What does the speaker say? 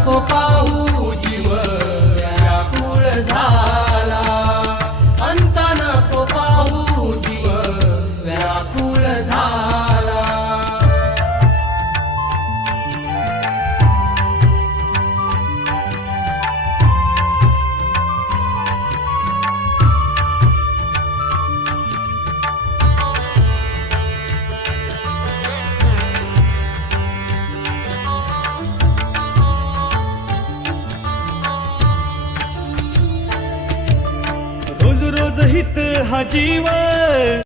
नको पाहू जीव व्याकुळ झाला, अंत नको पाहू जीव व्याकुळ झाला. रोज रोज हित हा जीव